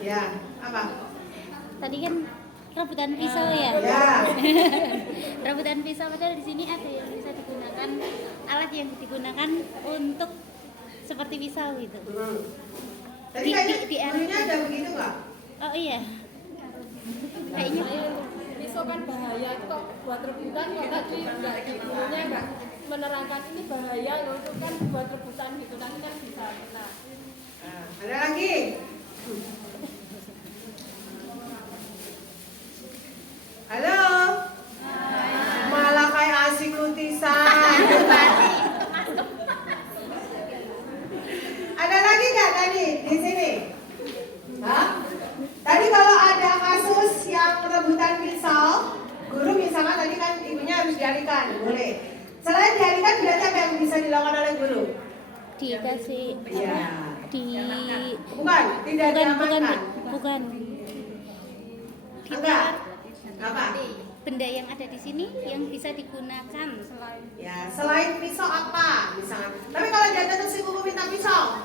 Ya, apa? Tadi kan rebutan pisau ya. Ya. Rebutan pisau, padahal di sini ada yang bisa digunakan, alat yang digunakan untuk seperti pisau gitu. Tadi kayaknya bunyinya ada begitu nggak? Oh iya. Kayaknya Pisau kan bahaya kok buat rebutan, kok tadi nggak bunyinya nggak menerangkan ini bahaya loh, itu kan buat rebutan gitu, nanti kan bisa kena. Ada lagi? Halo? Malah kayak asik lutisan. Ada lagi nggak tadi di sini? Hah? Tadi kalau ada kasus yang rebutan pisau, guru misalkan tadi kan ibunya harus dialihkan, boleh. Selain dialihkan berarti apa yang bisa dilakukan oleh guru? dikasih Iya. bukan Tidak diamankan. bukan Enggak. Apa? benda yang ada di sini yang bisa digunakan Selain pisau apa? Misalkan. Tapi kalau dia datang si guru minta pisau,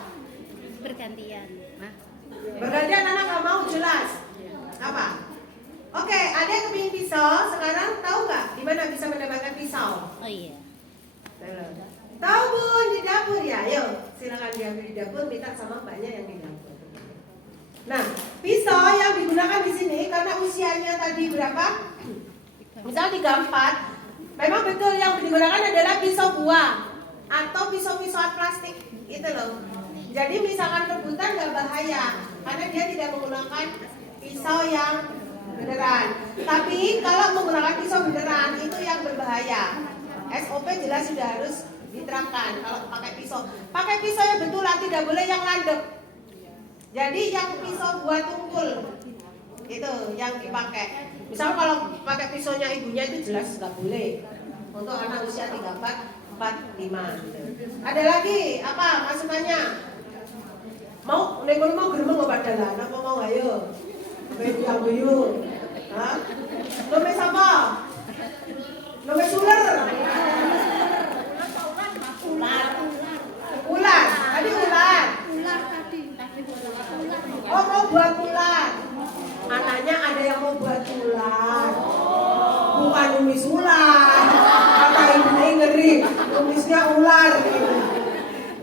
bergantian. bergantian anak nggak mau jelas. Apa? Oke, ada yang kepingin pisau. Sekarang tahu nggak di mana bisa mendapatkan pisau? Oh iya. Tahu bun, di dapur ya. Ayo, silakan diambil di dapur. Minta sama mbaknya yang di dapur. Nah, pisau yang digunakan di sini karena usianya tadi berapa? Misal 34. Memang betul yang digunakan adalah pisau buah atau pisau-pisau plastik. Itu loh. Jadi misalkan rebutan nggak bahaya karena dia tidak menggunakan pisau yang beneran. Tapi kalau menggunakan pisau beneran itu yang berbahaya. SOP jelas sudah harus diterapkan kalau pakai pisau. Pakai pisau yang betulan, tidak boleh yang landep. Jadi yang pisau buat tungkul itu yang dipakai. Misal kalau pakai pisaunya ibunya itu jelas nggak boleh. Untuk anak usia 34, 45. Ada lagi apa masukannya? Mau nego mau geremeng obat dalan apa mau ayo? Yang buyut. Hah? Nomes apa? Nomes ular. Ular. Tadi ular. Oh mau buat ular. Anaknya ada yang mau buat ular. Bukan numis ular. Kata ibunya ngeri. Numisnya ular.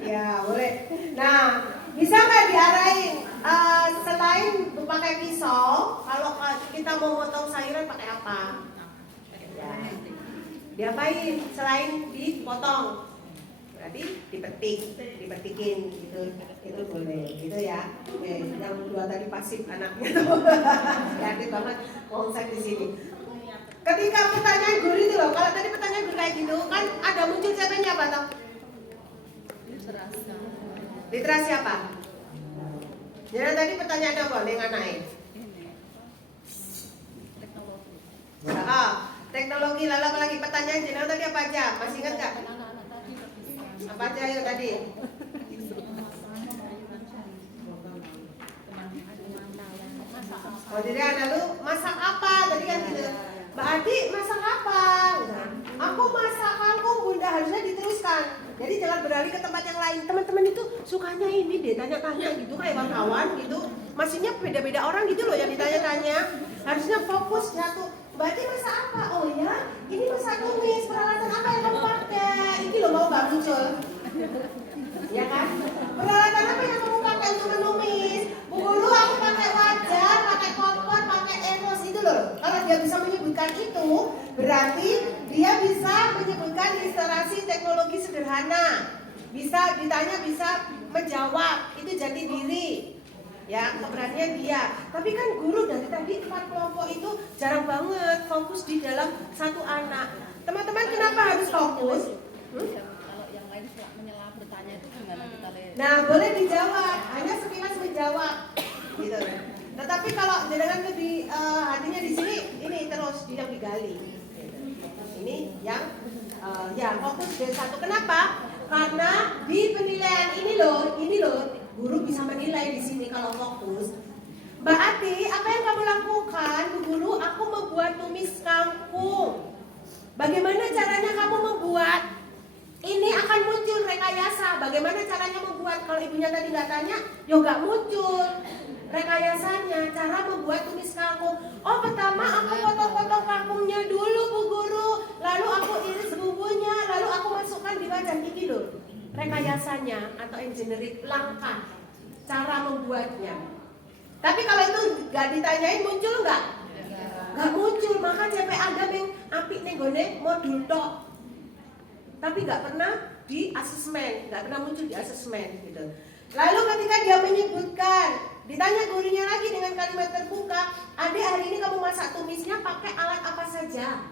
Ya boleh. Nah, bisa nggak diarahin? Selain pakai pisau, kalau kita mau motong sayuran pakai apa? Ya. Diapain? Selain dipotong, berarti dipetikin gitu, itu boleh, gitu ya. Oke, yang dua tadi pasif anaknya tuh, kreatif banget konsep di sini. Ketika pertanyaan guru itu loh, kalau tadi pertanyaan guru kayak gitu, kan ada muncul siapanya apa toh? Literasi apa? Jadi tadi pertanyaan apa nih anaknya? Teknologi lalu apa lagi? Pertanyaan jenengan tadi apa aja? Masih ingat nggak? Apa aja ya tadi? Oh jadi lalu masak apa? Tadi kan gitu. Mbak Adi masak apa? Aku masak kangkung bunda, harusnya diteruskan. Jadi jangan beralih ke tempat yang lain. Teman-teman itu sukanya ini deh, tanya-tanya gitu kayak kawan-kawan gitu. Maksudnya beda-beda orang gitu loh yang ditanya-tanya. Harusnya fokus satu. Mbak Adi masak apa? Oh ya, ini masak tumis. Peralatan apa yang kamu pakai? Ini loh mau nggak muncul? Ya kan? Peralatan apa yang kamu pakai untuk menumis? Dulu aku pakai wajan, pakai kompor, pakai enos itu loh. Kalau dia bisa menyebutkan itu, berarti dia bisa menyebutkan instalasi teknologi sederhana. Bisa ditanya, bisa menjawab. Itu jati diri. Ya, keberanian dia. Tapi kan guru dari tadi 4 kelompok itu jarang banget fokus di dalam satu anak. Teman-teman kenapa harus fokus? Kalau yang lain menyelam bertanya itu gimana kita lihat? Nah, boleh dijawab, hanya sekilas menjawab, gitu. Tetapi kalau jenengan lebih hatinya di sini, ini terus yang digali. Ini yang ya fokus dari satu. Kenapa? Karena di penilaian ini loh, guru bisa menilai di sini kalau fokus. Mbak Ati, apa yang kamu lakukan? Bu Guru, aku membuat tumis kangkung. Bagaimana caranya kamu membuat? Ini akan muncul rekayasa. Bagaimana caranya membuat? Kalau ibunya tadi nggak tanya, ya nggak muncul. rekayasanya, cara membuat tumis kangkung. Oh, pertama aku potong-potong kangkungnya dulu Bu Guru, lalu aku iris bumbunya, lalu aku masukkan di wajan iki loh. Rekayasanya atau yang generik langkah cara membuatnya. Tapi kalau itu nggak ditanyain muncul nggak? Nggak muncul, maka CP Adam yang apik nenggone modul tok. Tapi nggak pernah di asesmen, nggak pernah muncul di asesmen gitu. Lalu ketika dia menyebutkan, ditanya gurunya lagi dengan kalimat terbuka, adik hari ini kamu masak tumisnya pakai alat apa saja?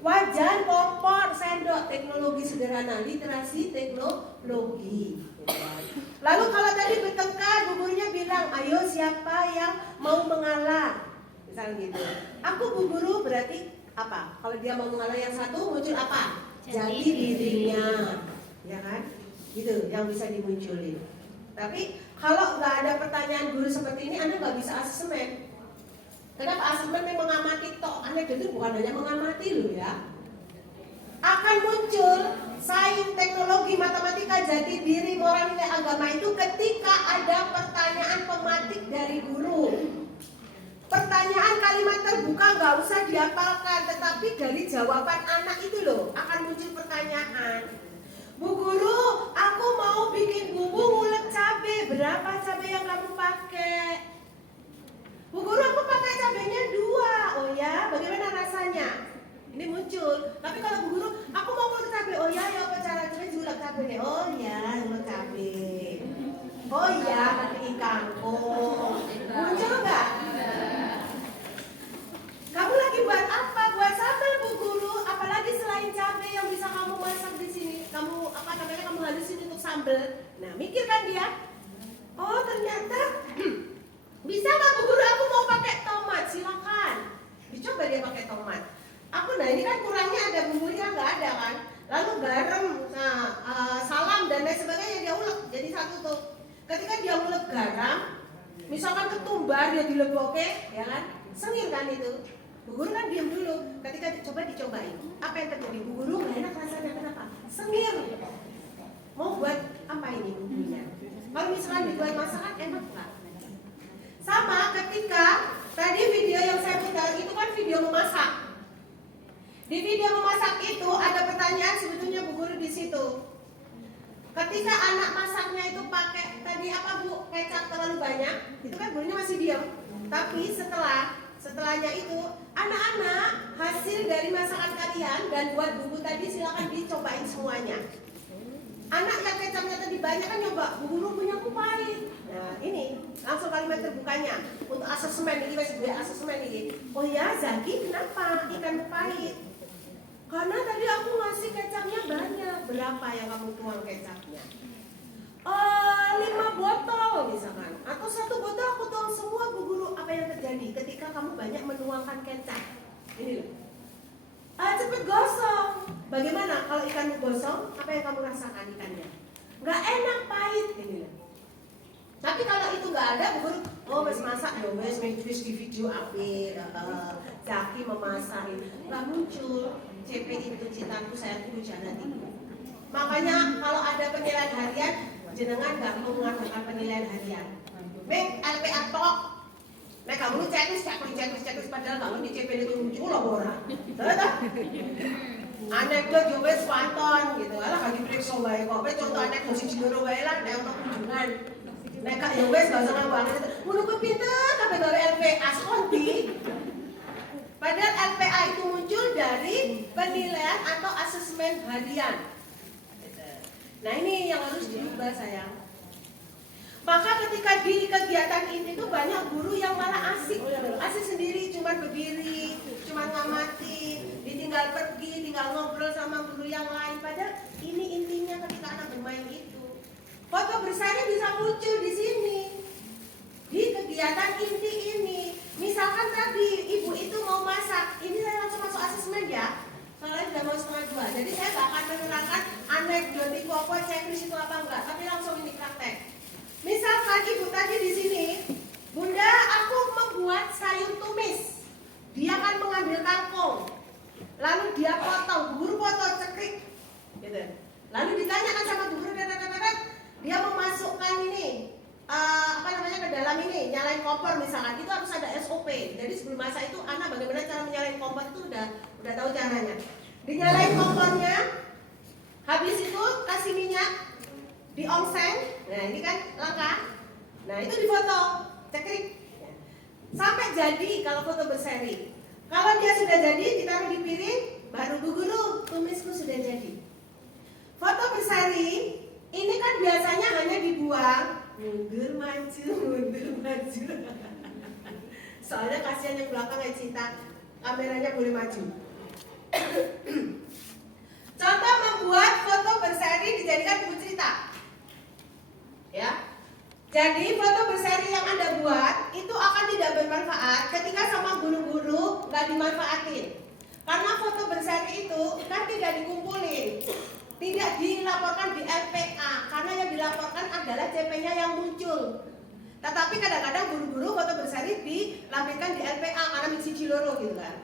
Wajan, kompor, sendok, teknologi sederhana, literasi teknologi. Lalu kalau tadi bertengkar, gurunya bilang, ayo siapa yang mau mengalah? Misalnya gitu. Aku Bu Guru berarti apa? Kalau dia mau mengalah yang satu muncul apa? Jati dirinya, ya kan? Gitu, yang bisa dimunculin. Tapi kalau nggak ada pertanyaan guru seperti ini, Anda nggak bisa asesmen. Kenapa asesmen yang mengamati tok? Anda itu bukan hanya mengamati loh ya. Akan muncul sains, teknologi, matematika, jati diri, moral, nilai agama itu ketika ada pertanyaan pematik dari guru. Pertanyaan kalimat terbuka nggak usah dihafalkan, tetapi dari jawaban anak itu loh akan muncul pertanyaan. Bu Guru, aku mau bikin bumbu ngulek cabai. Berapa cabai yang kamu pakai? Bu Guru, aku pakai cabainya 2. Oh ya, bagaimana rasanya? Ini muncul. Tapi kalau Bu Guru, aku mau ngulek cabai. Oh ya, apa cara ngulek cabai? Oh ya, ngulek cabai. Oh ya, pakai ikan kangkung. Muncul nggak? Kamu lagi buat apa? Buat sambal Bu Guru. Apalagi selain cabai yang bisa kamu masak di sini. Kamu kamu halusin untuk sambal. Nah, mikir kan dia? Oh, ternyata bisa nggak Bu Guru? Aku mau pakai tomat. Silakan. Dicoba dia pakai tomat. Nah ini kan kurangnya ada bumbunya nggak ada kan. Lalu garam, salam dan lain sebagainya dia ulek jadi satu tuh. Ketika dia ulek garam, misalkan ketumbar dia dileboke, ya kan? Sengir kan itu. Bu Guru kan diam dulu. Ketika dicobain, apa yang terjadi? Bu Guru nggak enak rasanya, kenapa? Sengir. Mau buat apa ini bumbunya? Kalau misalkan dibuat masakan enak nggak? Sama ketika tadi video yang saya putar itu kan video memasak. Di video memasak itu ada pertanyaan sebetulnya Bu Guru di situ. Ketika anak masaknya itu pakai tadi apa Bu? Kecap terlalu banyak, itu kan gurunya masih diam. Tapi setelahnya itu anak-anak hasil dari masakan kalian dan buat bumbu tadi silakan dicobain semuanya. Anak yang kecapnya tadi banyak kan nyoba, Bu Guru punya aku pahit. Nah ini langsung kalimat terbukanya untuk asesmen ini, asesmen ini. Oh ya Zaki, kenapa ikan pahit? Karena tadi aku ngasih kecapnya banyak. Berapa yang kamu tuang kecapnya? 5 botol misalkan. Atau 1 botol aku tuang semua Bu Guru. Apa yang terjadi ketika kamu banyak menuangkan kecap? Ini loh. Cepet gosong. Bagaimana kalau ikan gosong? Apa yang kamu rasakan ikannya? Nggak enak, pahit. Ini loh. Tapi kalau itu nggak ada, Bu Guru, oh wes masak ya wes, terus di video update, Zaki memasak, nggak muncul. CP itu cintaku, sayangku, hujanah tinggi. Makanya kalau ada penilaian harian, jenengan nggak mau mengatakan penilaian harian. Meng LPA tok. Nah kamu checklist padahal kamu di CP itu muncul loh ora. Anekdot yo wes wanton gitu. Alah kan diperiksa wae kok. Contoh anekdot siji loro wae lah nek untuk kunjungan. Nek kak yo wes gak usah banget. Ngono ku pinter kabeh gawe LPA sekondi. Padahal LPA itu muncul dari penilaian atau asesmen harian. Nah ini yang harus diubah sayang. Maka ketika di kegiatan ini tuh banyak guru yang malah asik sendiri, cuma berdiri, cuma ngamati, ditinggal pergi, tinggal ngobrol sama guru yang lain. Padahal ini intinya ketika anak bermain itu. Foto bersama bisa muncul di sini. Di kegiatan inti ini, misalkan tadi ibu itu mau masak, ini saya langsung masuk asesmen ya. Soalnya sudah mau 1:30, jadi saya gak akan menerangkan anekdot apa checklist itu apa enggak, tapi langsung ini praktek. Misalkan ibu tadi di sini, Bunda, aku membuat sayur tumis. Dia akan mengambil kangkung, lalu dia potong, guru potong cekrik, gitu. Lalu ditanyakan sama guru, dia memasukkan ini, ke dalam ini, nyalain kompor misalkan, itu harus ada SOP. Jadi sebelum masak itu anak bagaimana cara menyalain kompor itu udah tahu caranya. Dinyalain kompornya, habis itu kasih minyak, diongseng. Nah ini kan langkah. Nah itu difoto, cekrik. Sampai jadi kalau foto berseri. Kalau dia sudah jadi, ditaruh di piring, baru Bu Guru, tumisku sudah jadi. Foto berseri ini kan biasanya hanya dibuang mundur maju. Soalnya kasihan yang belakang ya Cinta, kameranya boleh maju. Contoh membuat foto berseri dijadikan buku cerita. Ya. Jadi foto berseri yang Anda buat itu akan tidak bermanfaat ketika sama guru-guru nggak dimanfaatin. Karena foto berseri itu kan tidak dikumpulin, tidak dilaporkan di LPA, karena yang dilaporkan adalah CP-nya yang muncul. Tetapi kadang-kadang guru-guru foto berseri dilampirkan di LPA karena misi Ciloro gitu kan.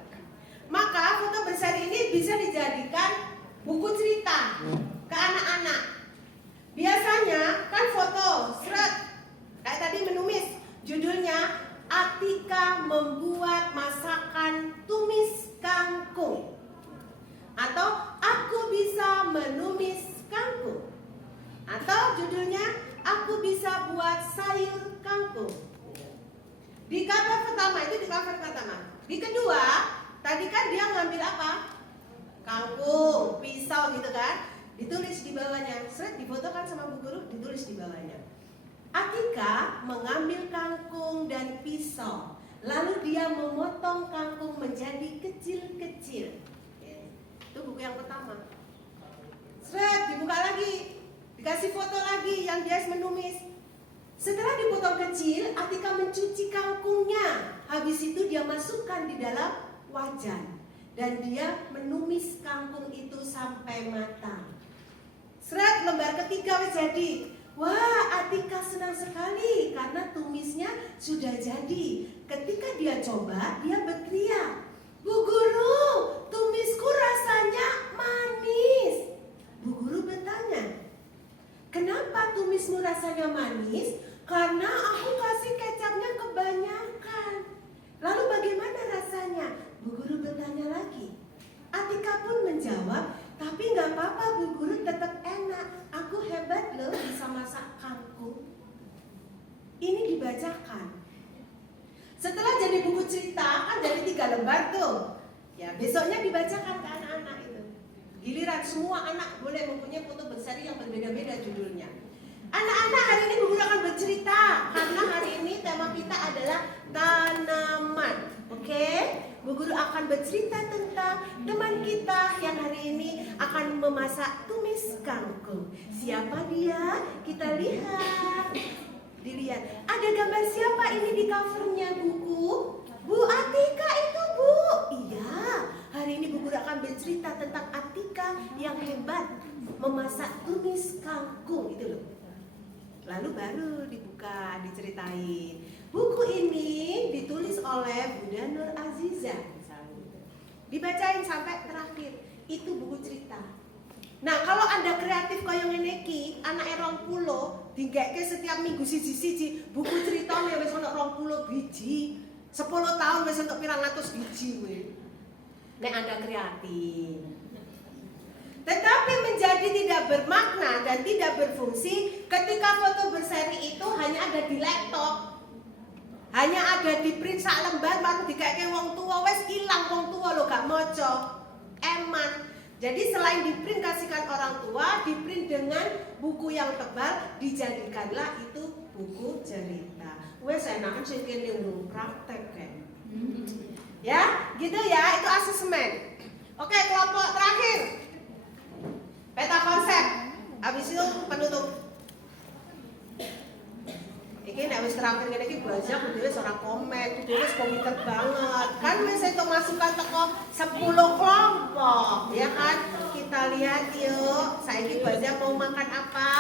Maka foto berseri ini bisa dijadikan buku cerita ke anak-anak. Biasanya kan foto, seret, kayak tadi menumis, judulnya Atika membuat masakan tumis kangkung. Atau aku bisa menumis kangkung. Atau judulnya aku bisa buat sayur kangkung. Di cover pertama, itu di cover pertama. Di kedua, tadi kan dia ngambil apa? Kangkung, pisau gitu kan. Ditulis di bawahnya, seret difotokan sama Bu Guru, ditulis di bawahnya. Atika mengambil kangkung dan pisau, lalu dia memotong kangkung menjadi kecil-kecil. Itu buku yang pertama. Seret dibuka lagi, dikasih foto lagi yang dia menumis. Setelah dipotong kecil, Atika mencuci kangkungnya. Habis itu dia masukkan di dalam wajan dan dia menumis kangkung itu sampai matang. Seret lembar ketiga jadi. Wah, Atika senang sekali karena tumisnya sudah jadi. Ketika dia coba, dia berteriak, Bu Guru, tumisku rasanya manis. Bu Guru bertanya, kenapa tumismu rasanya manis? Karena aku kasih kecapnya kebanyakan. Lalu bagaimana rasanya? Bu Guru bertanya lagi. Atika pun menjawab, tapi nggak apa-apa Bu Guru, tetap enak. Aku hebat loh bisa masak kangkung. Ini dibacakan. Setelah jadi buku cerita kan jadi 3 lembar tuh. Ya besoknya dibacakan ke anak-anak itu. Giliran semua anak boleh mempunyai foto berseri yang berbeda-beda judulnya. Anak-anak hari ini Bu Guru akan bercerita karena hari ini tema kita adalah tanaman. Oke? Bu Guru akan bercerita tentang teman kita yang hari ini akan memasak tumis kangkung. Siapa dia? Kita lihat. Dilihat. Ada gambar siapa ini di covernya buku? Bu Atika itu Bu. Iya. Hari ini Bu Guru akan bercerita tentang Atika yang hebat memasak tumis kangkung itu loh. Lalu baru dibuka, diceritain. Buku ini ditulis oleh Bunda Nur Aziza misalnya. Dibacain sampai terakhir. Itu buku cerita. Nah, kalau Anda kreatif koyo ngene iki, anake 20 digeke setiap minggu siji-siji, buku ceritane wis ono 20 biji. 10 tahun wis entuk pirang atus biji kowe. Nek Anda kreatif. Tetapi menjadi tidak bermakna dan tidak berfungsi ketika foto berseri itu hanya ada di laptop. Hanya ada di print sak lembar baru dikeke wong tua, wes ilang wong tua lo gak moco. Eman. Jadi selain di print kasihkan orang tua, di print dengan buku yang tebal, dijadikanlah itu buku cerita. Wes enakan sing kene urung praktek kan. Ya, gitu ya, itu asesmen. Oke, kelompok terakhir. Peta konsep. Habis itu penutup. Iki nek wis terakhir ngene iki banyak dhewe ora komen, dhewe wis komiter banget. Kan wis entuk masukan teko 10 kelompok, ya kan? Kita lihat yuk, saiki banyak mau makan apa?